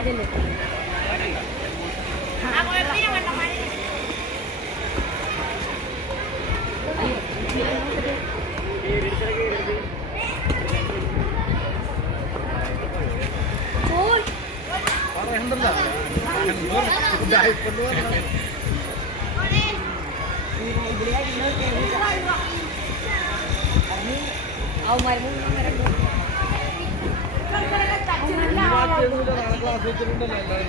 ಮಾಡಿಲ್ಲ ಅವು ಮರಿ ಮುಂದೆ കാര്യല്ലേ പോയി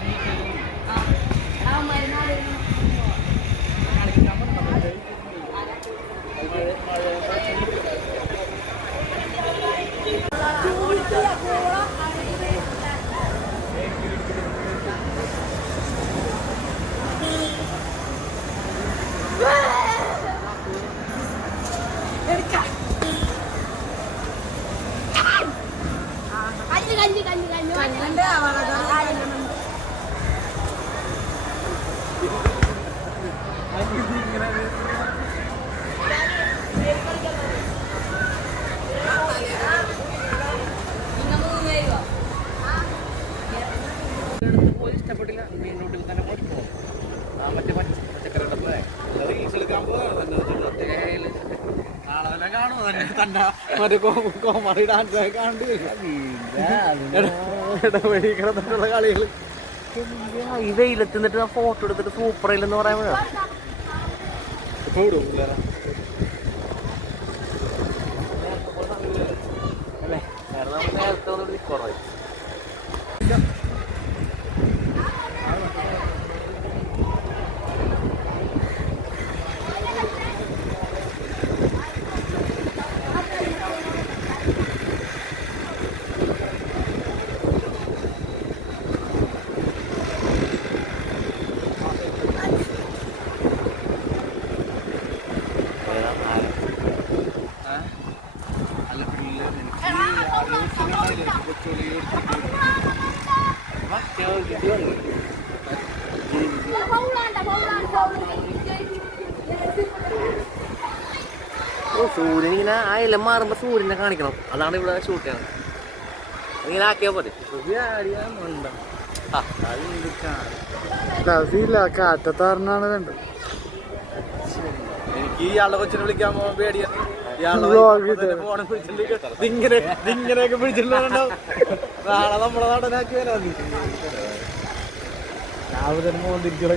ഇഷ്ടപ്പെട്ടില്ല. മീൻ റോഡിൽ തന്നെ പോയി പോകും മറ്റേ പച്ചക്കറികളൊക്കെ റീൽസ് എടുക്കാൻ നാളെ കാണുമോ തന്നെ? തന്നെ മറ്റേ കോമഡി ഡാൻസ് കാണേണ്ടി വഴി കിടന്നിട്ടുള്ള കളികൾ ഈ വെയിലത്ത് നിന്നിട്ട് ഫോട്ടോ എടുത്തിട്ട് സൂപ്പർ കാരണം നമ്മൾ നേരത്തെ കുറവായി ഓ സൂര്യൻ ഇങ്ങനെ ആ ഇല മാറുമ്പോ സൂര്യനെ കാണിക്കണം. അതാണ് ഇവിടെ ഷൂട്ട് ചെയ്യണം ഇങ്ങനെ ആക്കിയാ പോലെ ഇല്ല കാറ്റത്താറിനാണ് വേണ്ടത് എനിക്ക് ഈ ആളെ കൊച്ചിനെ വിളിക്കാൻ പോകാൻ പേടിയാണ് ഇങ്ങനെ ഇങ്ങനെയൊക്കെ പിടിച്ചിട്ടുണ്ടാവും നാളെ നമ്മളെ നടനാക്കി വരാം. നീ. രാവിലെ തന്നെ പോകാൻ തിരിച്ചു